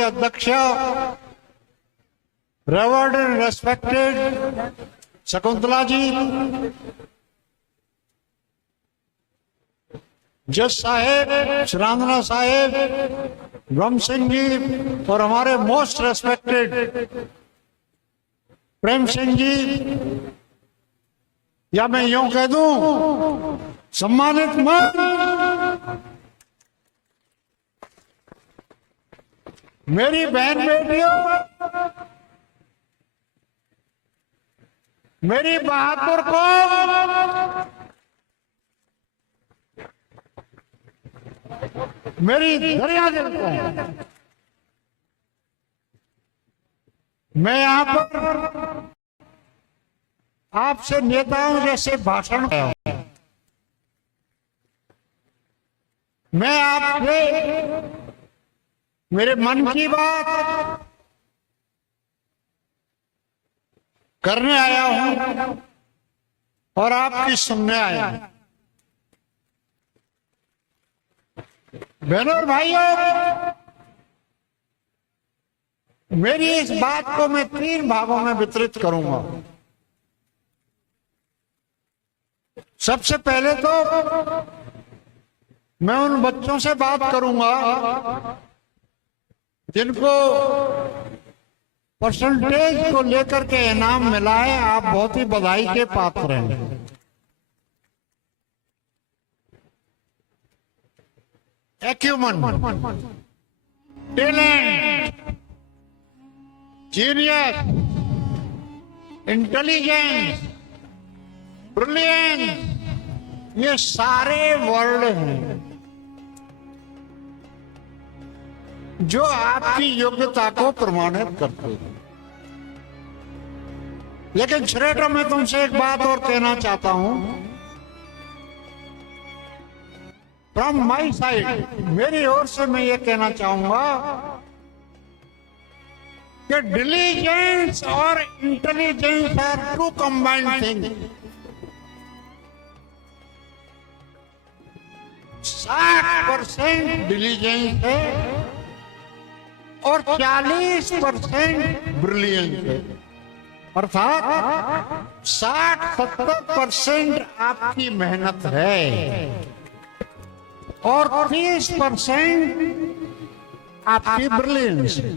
अध्यक्ष, reward and respected Shakuntala ji, जज साहेब, श्रांदना साहेब, ब्रह्म सिंह जी और हमारे मोस्ट रेस्पेक्टेड प्रेम सिंह जी, या मैं यूं कह दूं सम्मानित मेरी बहन बेटियों, मेरी बहादुर को, मेरी दरिया दिल को, मैं यहां पर आपसे नेताओं जैसे भाषण कर रहा हूं। मैं आपसे मेरे मन की बात करने आया हूं और आपकी सुनने आया हूं। बहनों और भाइयों, मेरी इस बात को मैं 3 भागों में वितरित करूंगा। सबसे पहले तो मैं उन बच्चों से बात करूंगा जिनको परसेंटेज को लेकर के इनाम मिला है। आप बहुत ही बधाई के पात्र हैं। Acumen, talent, genius, intelligence, brilliance, ये सारे वर्ड हैं जो आपकी योग्यता को प्रमाणित करते हैं। लेकिन श्रेष्ठ, मैं तुमसे एक बात और कहना चाहता हूं। फ्रॉम माई साइड, मेरी ओर से मैं ये कहना चाहूंगा कि डिलीजेंस और intelligence are 2 combined thing. 60% diligence है और 40% ब्रिलियंस है। अर्थात 60-70% आपकी मेहनत है और 30% आपकी ब्रिलियंस है।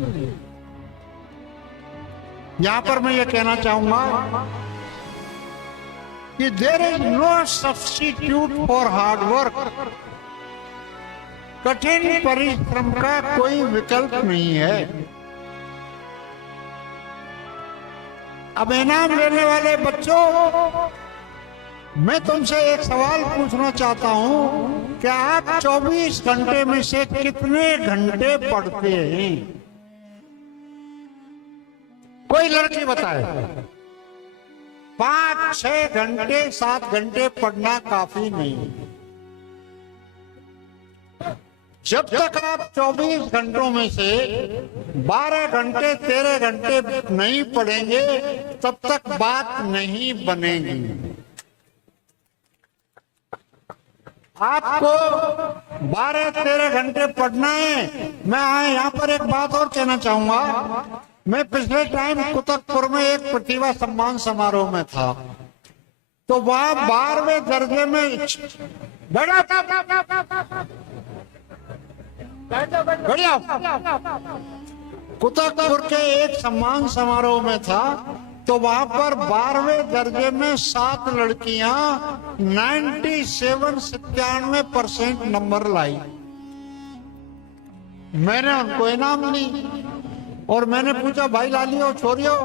यहां पर मैं ये कहना चाहूंगा कि there is no substitute for hard work. कठिन परिश्रम का कोई विकल्प नहीं है। अब इनाम लेने वाले बच्चों, मैं तुमसे एक सवाल पूछना चाहता हूं कि आप 24 घंटे में से कितने घंटे पढ़ते हैं? कोई लड़की बताए। 5-6 घंटे 7 घंटे पढ़ना काफी नहीं। जब तक आप 24 घंटों में से 12 घंटे 13 घंटे नहीं पढ़ेंगे, तब तक बात नहीं बनेगी। आपको 12-13 घंटे पढ़ना है। मैं यहाँ पर एक बात और कहना चाहूंगा। मैं पिछले टाइम कुतुबपुर में एक प्रतिभा सम्मान समारोह में था, तो वहां 12वें दर्जे में बढ़िया कुतुबपुर के एक सम्मान समारोह में था, तो वहां पर 12वें दर्जे में 7 लड़कियां 97-97% नंबर लाई। मैंने उनको इनाम दी और मैंने पूछा, भाई लालियो छोरियो,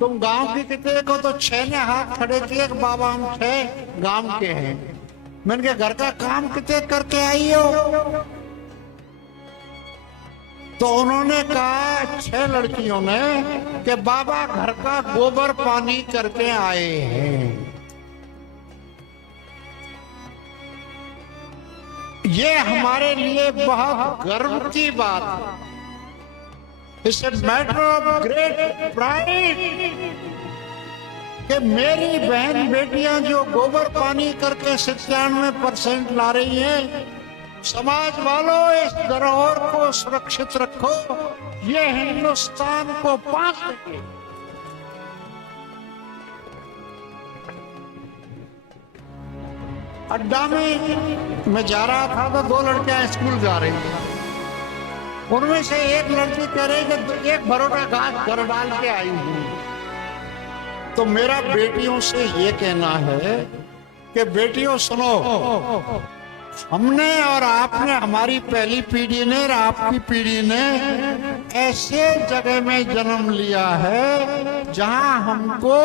तुम गांव की कितने को? तो 6 ने हाथ खड़े किए, बाबा हम 6 गांव के हैं। मैंने कहा घर का काम कितने करके आई हो? तो उन्होंने कहा 6 लड़कियों ने कि बाबा घर का गोबर पानी करके आए हैं। ये हमारे लिए बहुत गर्व की बात है। It's a matter of great pride कि मेरी बहन बेटियां जो गोबर पानी करके 97% ला रही हैं। समाज वालों, इस धरोहर को सुरक्षित रखो। ये हिंदुस्तान को पा सके। अड्डा में मैं जा रहा था तो दो लड़कियां स्कूल जा रही थी। उनमें से एक लड़की कह रही कि एक बरोटा घास घर डाल के आई हूं। तो मेरा बेटियों से ये कहना है कि बेटियों सुनो, हमने और आपने, हमारी पहली पीढ़ी ने और आपकी पीढ़ी ने ऐसे जगह में जन्म लिया है जहां हमको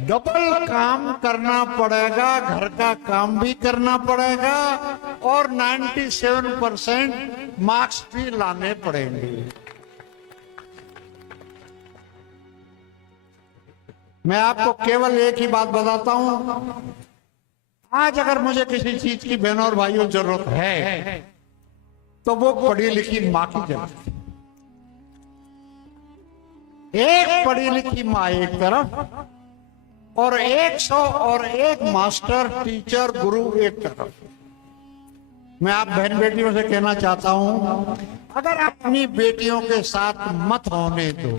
डबल काम करना पड़ेगा, घर का काम भी करना पड़ेगा और 97% मार्क्स भी लाने पड़ेंगे। मैं आपको केवल एक ही बात बताता हूं, आज अगर मुझे किसी चीज की बहनों और भाइयों जरूरत है तो वो पढ़ी लिखी माँ की जरूरत है। एक पढ़ी लिखी माँ एक तरफ और 101 मास्टर, टीचर, गुरु एक तरफ। मैं आप बहन बेटियों से कहना चाहता हूं, अगर अपनी बेटियों के साथ मत होने दो।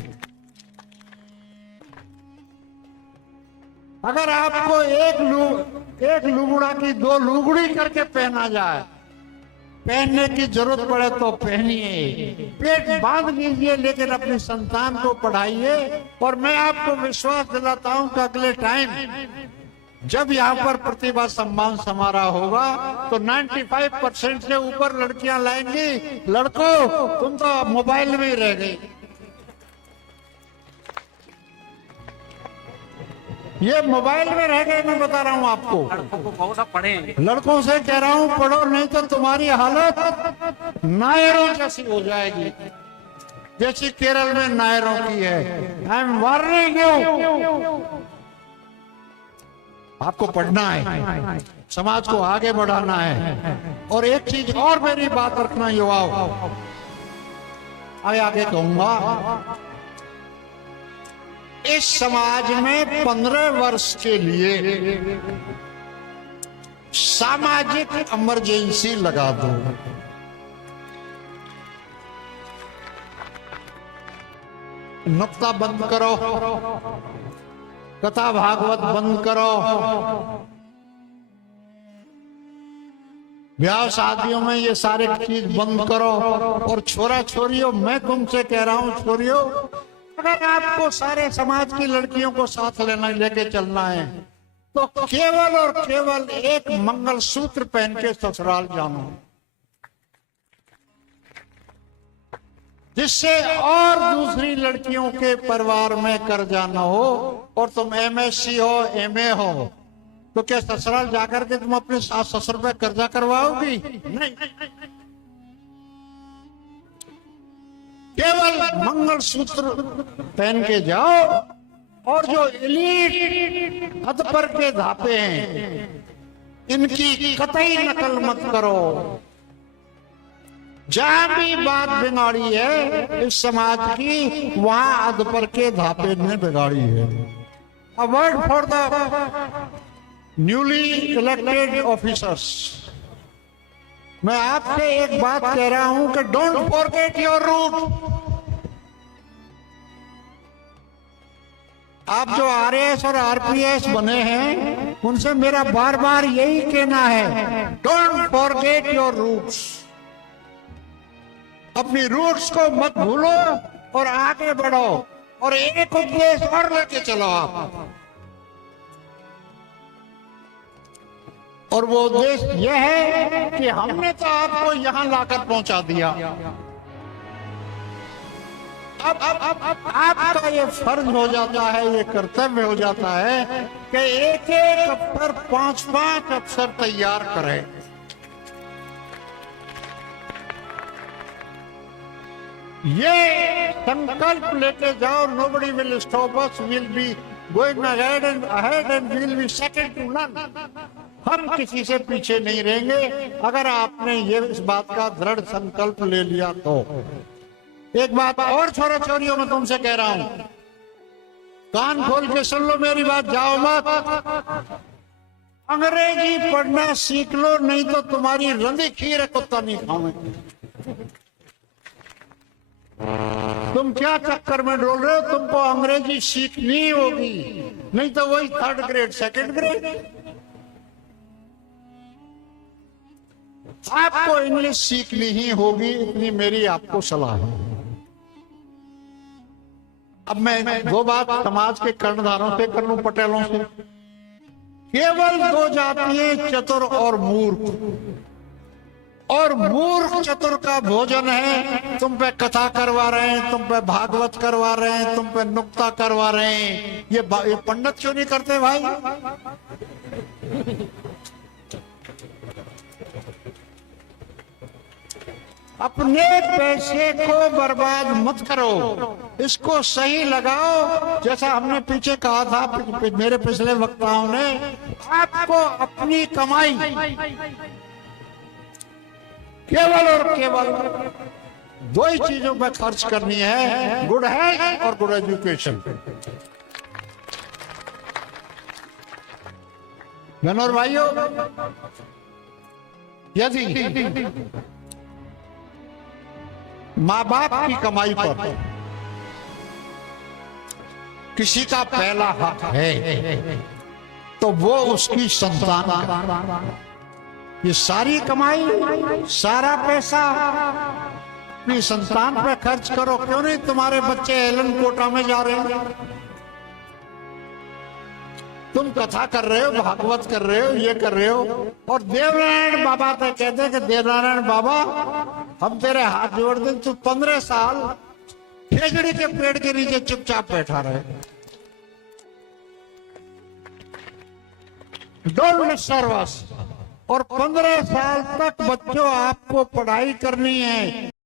अगर आपको एक लुगड़ा की दो लुगड़ी करके पहना जाए, पहनने की जरूरत पड़े तो पहनिए, पेट बांध लीजिए, लेकिन अपनी संतान को पढ़ाइए। और मैं आपको विश्वास दिलाता हूं कि अगले टाइम जब यहाँ पर प्रतिभा सम्मान समारोह होगा तो 95% से ऊपर लड़कियां लाएंगी। लड़कों, तुम तो मोबाइल में ही रह गए। ये मोबाइल में रह गए, मैं बता रहा हूं आपको। लड़कों से कह रहा हूं, पढ़ो, नहीं तो तुम्हारी हालत नायरों जैसी हो जाएगी, जैसी केरल में नायरों की है। I am warning you. आपको पढ़ना है, समाज को आगे बढ़ाना है। और एक चीज और मेरी बात रखना युवाओं, आगे कहूंगा, इस समाज में 15 वर्ष के लिए सामाजिक इमरजेंसी लगा दो। नुक्ता बंद करो, कथा भागवत बंद करो, ब्याह शादियों में ये सारे चीज बंद करो। और छोरा छोरियों, मैं तुमसे कह रहा हूं, छोरियों, अगर आपको सारे समाज की लड़कियों को साथ लेके चलना है तो केवल और केवल एक मंगलसूत्र पहन के ससुराल जाना, जिससे और दूसरी लड़कियों के परिवार में कर्जा न हो। और तुम MSc हो, MA हो, तो क्या ससुराल जाकर के तुम अपने सास ससुर पे कर्जा करवाओगी? नहीं, केवल मंगलसूत्र पहन के जाओ। और जो एलीट हद पर के धापे हैं, इनकी कतई नकल मत करो। जहां भी बात बिगाड़ी है इस समाज की, वहां हद पर के धापे ने बिगाड़ी है। A word for the newly elected officers, मैं आपसे एक बात कह रहा हूं कि डोंट फॉरगेट योर रूट। आप जो RAS और RPS बने हैं, उनसे मेरा बार बार यही कहना है, डोंट फॉरगेट योर रूट्स। अपनी रूट्स को मत भूलो और आगे बढ़ो और एक उद्देश्य और लेके चलो आप। और वो उद्देश्य यह है कि हमने तो आपको यहां लाकर पहुंचा दिया, अब आपका ये फर्ज हो जाता है, ये कर्तव्य हो जाता है कि एक एक अफसर 5-5 अफसर तैयार करें। ये संकल्प लेके जाओ, nobody will stop us, we'll be going ahead and we'll be second to none। हम किसी से पीछे नहीं रहेंगे अगर आपने ये इस बात का दृढ़ संकल्प ले लिया तो। एक बात और छोरा छोरियों में तुमसे कह रहा हूं, कान खोल के सुन लो मेरी बात, जाओ मत। अंग्रेजी पढ़ना सीख लो, नहीं तो तुम्हारी रंधी खीर कुत्ता नहीं खाओगे। तुम क्या चक्कर में डोल रहे हो? तुमको अंग्रेजी सीखनी होगी, नहीं तो वही 3rd ग्रेड 2nd ग्रेड। आपको इंग्लिश सीखनी ही होगी, इतनी मेरी आपको सलाह है। अब मैं वो बात समाज के कर्णधारों से कर लूं, पटेलों से। केवल 2 जातियां, चतुर और मूर्ख। और मूर्ख चतुर का भोजन है, तुम पे कथा करवा रहे हैं, तुम पे भागवत करवा रहे हैं, तुम पे नुक्ता करवा रहे हैं। ये पंडित क्यों नहीं करते भाई? अपने पैसे को बर्बाद मत करो, इसको सही लगाओ। जैसा हमने पीछे कहा था मेरे पिछले वक्ताओं ने, आपको अपनी कमाई केवल और केवल 2 ही चीजों पर खर्च करनी है, गुड हेल्थ और गुड एजुकेशन। बहनों और भाइयों, यदि माँ बाप की कमाई पर किसी का पहला हक है तो वो उसकी संतान का। ये सारी कमाई, सारा पैसा अपनी संतान पे खर्च करो। क्यों नहीं? तुम्हारे बच्चे एलन कोटा में जा रहे हैं, तुम कथा कर रहे हो, भागवत कर रहे हो, ये कर रहे हो। और देवनारायण बाबा तो कहते हैं कि देवनारायण बाबा हम तेरे हाथ जोड़ दें, तू 15 साल खेजड़ी के पेड़ के नीचे चुपचाप बैठा रहे। Don't disturb us. और 15 साल तक बच्चों आपको पढ़ाई करनी है।